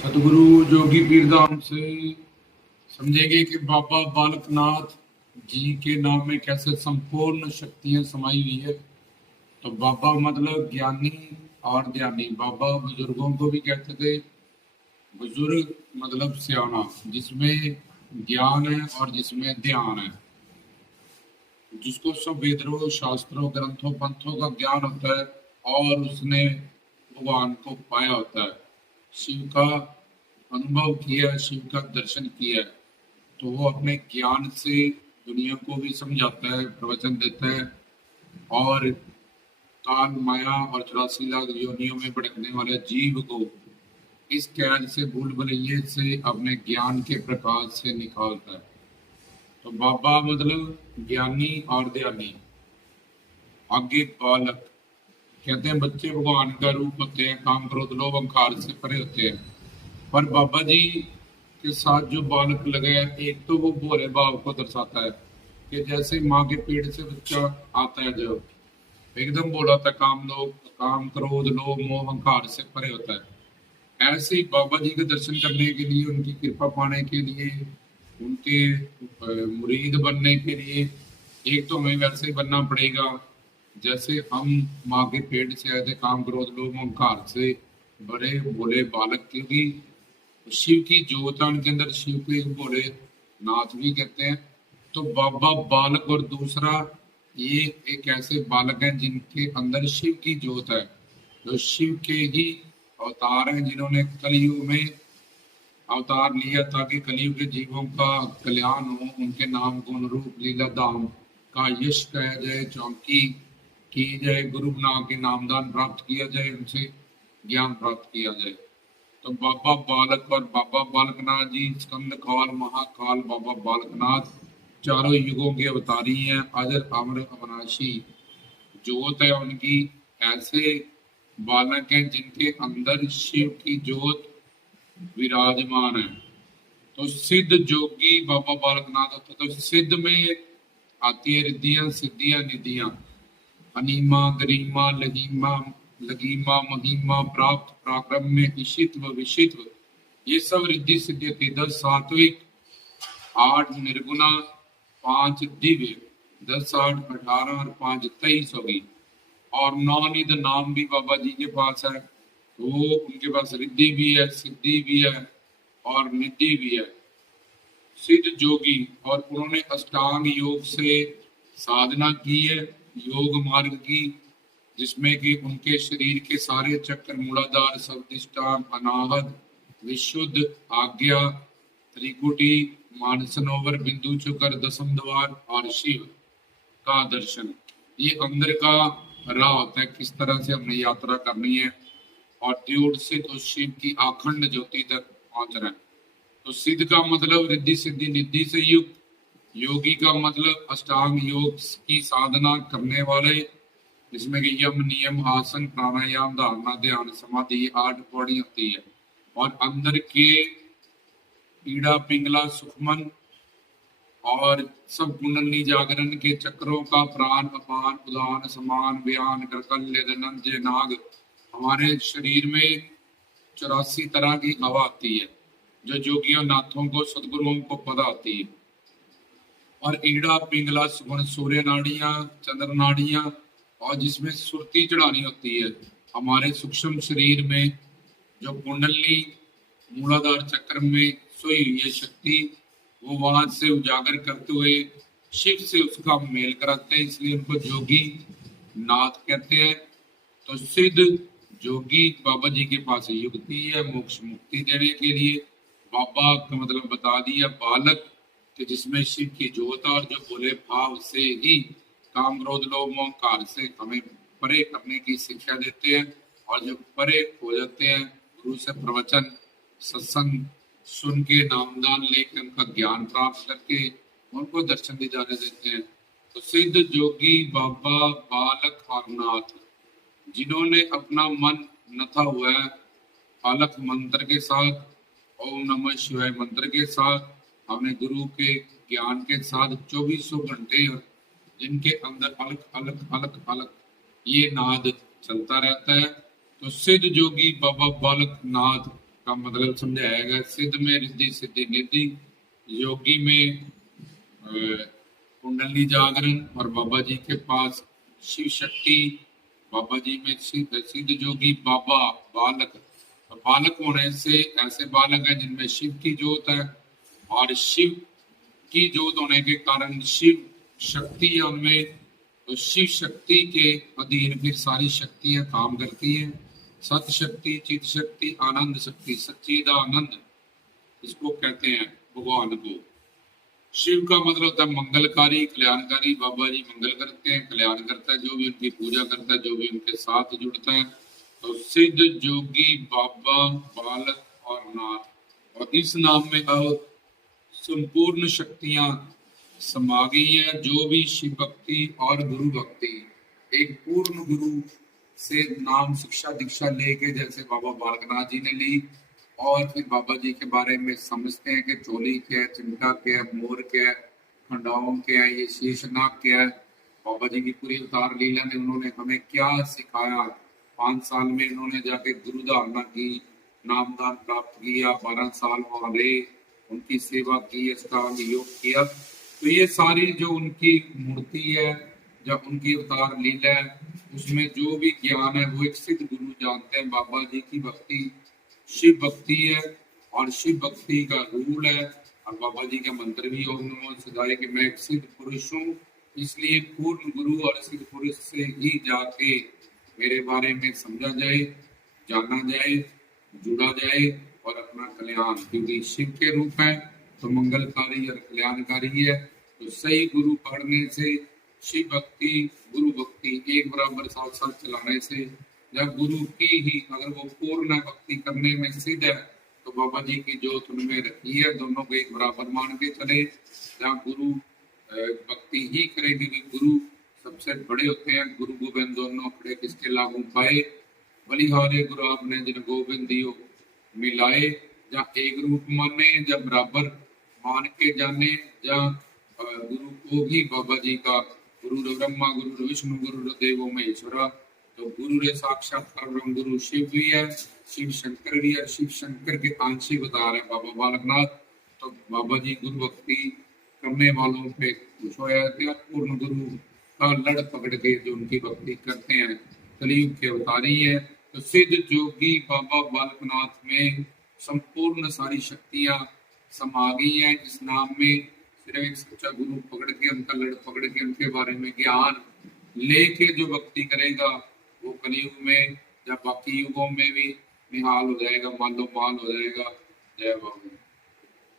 सतगुरु जोगी पीरधाम से समझेंगे कि बाबा बालकनाथ जी के नाम में कैसे संपूर्ण शक्तियां समाई हुई है। तो बाबा मतलब ज्ञानी और ध्यानी। बाबा बुजुर्गों को भी कहते थे। बुजुर्ग मतलब सियाना, जिसमें ज्ञान है और जिसमें ध्यान है, जिसको सब वेदों शास्त्रों ग्रंथों पंथों का ज्ञान होता है और उसने भगवान को पाया होता है, शिव का अनुभव किया, शिव का दर्शन किया है। तो वो अपने ज्ञान से दुनिया को भी समझाता है, प्रवचन देता है और काल माया और 84 लाख योनियों में भटकने वाले जीव को इस कैद से, भूल भुलैये से अपने ज्ञान के प्रकाश से निकालता है। तो बाबा मतलब ज्ञानी और ध्यानी। आगे बालक कहते हैं बच्चे भगवान का रूप होते हैं, काम क्रोध लोभ अहंकार से परे होते हैं। पर बाबा जी के साथ जो बालक लगे हैं, एक तो वो भोले भाव को दर्शाता है कि जैसे माँ के पेट से बच्चा आता है, जो एकदम भोला था, काम क्रोध लोभ मोह अहंकार से परे होता है। ऐसे ही बाबा जी के दर्शन करने के लिए, उनकी कृपा पाने के लिए, उनके मुरीद बनने के लिए एक तो हमें वैसे ही बनना पड़ेगा जैसे हम माँ के पेट से आए थे, काम क्रोध लोभ अहंकार से बड़े भोले बालक। क्योंकि शिव की ज्योत के अंदर, शिव को एक भोले नाथ भी कहते हैं। तो बाबा बालक और दूसरा ये एक ऐसे बालक हैं जिनके अंदर शिव की ज्योत है, जो शिव के ही अवतार हैं, जिन्होंने कलयुग में अवतार लिया ताकि कलयुग के जीवों का कल्याण हो, उनके नाम गुण रूप लीला धाम का यश कहा जाए, चौकी की जाए, गुरु बना के नामदान प्राप्त किया जाए, उनसे ज्ञान प्राप्त किया जाए। तो बाबा बालक और बाबा बालकनाथ जी, स्कंद काल महाकाल बाबा बालकनाथ चारों युगों के अवतारी हैं, अजर अमर अविनाशी ज्योत है उनकी। ऐसे बालक हैं जिनके अंदर शिव की ज्योत विराजमान है। तो सिद्ध जोगी बाबा बालकनाथ होता है। तो सिद्ध में आती है रिद्धियां सिद्धियां निधियां, अनिमा गरिमा लघिमा लगीमा महिमा प्राप्त प्राक्रम्य ईशित्व विशित्व, ये सब रिद्धि सिद्धि होती है। 10 सात्विक, 8 निर्गुणा, 5 दिव्य, 10 8 18 और 5 23 होगी। और नौनिध नाम भी बाबा जी के पास है। वो उनके पास रिद्धि भी है, सिद्धि भी है और निधि भी है। सिद्ध जोगी, और उन्होंने अष्टांग योग से साधना की है, योग मार्ग की, जिसमें कि उनके शरीर के सारे चक्र, मूलाधार, स्वादिष्टान, अनाहत, विशुद्ध, आज्ञा, त्रिकुटी, मानसरोवर, बिंदु चक्र, दसम द्वार और शिव का दर्शन, ये अंदर का राह होता है, किस तरह से हमने यात्रा करनी है और द्योड़ से तो शिव की अखंड ज्योति तक पहुंचना है। तो सिद्ध का मतलब रिद्धि सिद्धि निधि से युक्त, योगी का मतलब अष्टांग योग की साधना करने वाले, जिसमें कि यम नियम आसन प्राणायाम धारणा ध्यान समाधि 8 पौड़ी होती है। और अंदर के पीड़ा पिंगला सुखमन और सब कुंडली जागरण के चक्रों का प्राण अपान उदान समान व्यान करकल्य धनंजय नाग, हमारे शरीर में 84 तरह की हवा आती है, जो जोगियों नाथों को सदगुरुओं को पता आती है। और ईड़ा पिंगला सुगुण सूर्य नाड़ियां, चंद्र नाड़ियां, और जिसमें सुरती चढ़ानी होती है हमारे सूक्ष्म शरीर में, जो कुंडली मूलाधार चक्र में सोई हुई है शक्ति, वो वहां से उजागर करते हुए शिव से उसका मेल कराते हैं, इसलिए उनको जोगी नाथ कहते हैं। तो सिद्ध जोगी बाबा जी के पास युक्ति है मोक्ष मुक्ति देने के लिए। बाबा का मतलब बता दिया, बालक कि जिसमें शिव की ज्योत, और जो बोले भाव से ही काम क्रोध लोभ मोह अहंकार से हमें परे करने की शिक्षा देते हैं। और जो परे हो जाते हैं, गुरु से प्रवचन सत्संग सुन के नामदान लेकर उनका ज्ञान प्राप्त करके उनको दर्शन दिदारे देते हैं। तो सिद्ध जोगी बाबा बालक और नाथ, जिन्होंने अपना मन नथा हुआ है अलख मंत्र के साथ, ओम नमः शिवाय मंत्र के साथ, अपने गुरु के ज्ञान के साथ 2400 घंटे जिनके अंदर अलख अलख अलख अलख ये नाद चलता रहता है। तो सिद्ध जोगी बाबा बालक नाथ का मतलब समझाया गया। सिद्ध में रिद्धि सिद्धि निधि, योगी में कुंडली जागरण, और बाबा जी के पास शिव शक्ति। बाबा जी में सिद्ध सिद्ध जोगी बाबा बालक, तो बालक होने से ऐसे बालक हैं जिनमें शिव की जोत है, और शिव की जोत होने के कारण शिव शक्ति है उनमें। तो शिव शक्ति के अधीन फिर सारी शक्तियां काम करती हैं। सत शक्ति, चित शक्ति, आनंद शक्ति, सच्चिदानंद इसको कहते हैं भगवान को। शिव का मतलब होता है मंगलकारी, कल्याणकारी। बाबा जी मंगल करते हैं, कल्याण करता है जो भी उनकी पूजा करता है, जो भी उनके साथ जुड़ता है। तो सिद्ध जोगी बाबा बालक और नाथ, और इस नाम में अब संपूर्ण शक्तियां समा गई हैं। जो भी शिव भक्ति और गुरु भक्ति एक पूर्ण गुरु से नाम शिक्षा दीक्षा लेके, जैसे बाबा बालकनाथ जी ने ली, और फिर बाबा जी के बारे में समझते हैं कि चोली क्या है, चिमटा क्या है, मोर क्या है, खंडाओं क्या है, ये शीशनाग क्या है। बाबा जी की पूरी अवतार लीला ने उन्होंने हमें क्या सिखाया। 5 साल में उन्होंने जाके गुरु धारणा की, नामदान प्राप्त किया, 12 साल वहां रहे, उनकी सेवा की, अष्टांग योग किया। तो ये सारी जो उनकी मूर्ति है, जब उनकी अवतार लीला है, उसमें जो भी ज्ञान है वो एक सिद्ध गुरु जानते हैं। बाबा जी की भक्ति शिव भक्ति है, और शिव भक्ति का रूल है, और बाबा जी का मंत्र भी ओम नमो शिवाय कि मैं एक सिद्ध पुरुष हूँ। इसलिए पूर्ण गुरु और सिद्ध पुरुष से ही जाके मेरे बारे में समझा जाए, जाना जाए, जुड़ा जाए, और अपना कल्याण, क्योंकि शिव के रूप है तो मंगलकारी और कल्याणकारी है। तो सही गुरु पढ़ने से, शिव भक्ति गुरु भक्ति एक बराबर साथ साथ चलाने से, जब गुरु की ही अगर वो पूर्ण भक्ति करने में सिद्ध है, तो बाबा जी की जोत उनमें रखी है, दोनों को एक बराबर मान के चले। जहाँ गुरु भक्ति ही करे, क्योंकि गुरु सबसे बड़े होते हैं। गुरु गोविंद दोनों खड़े किसके लागू पाए, बलिहारे गुरु आपने जिन गोविंद दियो मिलाए। जहाँ एक रूप माने, जब बराबर मान के जाने, जहाँ गुरु को भी बाबा जी का गुरु ब्रह्मा गुरु विष्णु गुरु देवो महेश्वरा, तो गुरु रे साक्षात परम गुरु शिव भी है, शिव शंकर भी है। शिव शंकर के आंशिक अवतार है बाबा बालकनाथ। तो बाबा जी गुरु भक्ति करने वालों पे खुश होया कि पूर्ण गुरु का लड़ पकड़ के जो उनकी भक्ति करते हैं, कलयुग के अवतारी है। तो सिद्ध जोगी बाबा बालकनाथ में संपूर्ण सारी शक्तियां समा गई हैं इस नाम में। सिर्फ एक सच्चा गुरु पकड़ के, उनका लड़ पकड़ के, उनके बारे में ज्ञान लेके जो भक्ति करेगा, वो कलयुग में या बाकी युगों में भी निहाल हो जाएगा, मालो माल हो जाएगा। जय बाबा।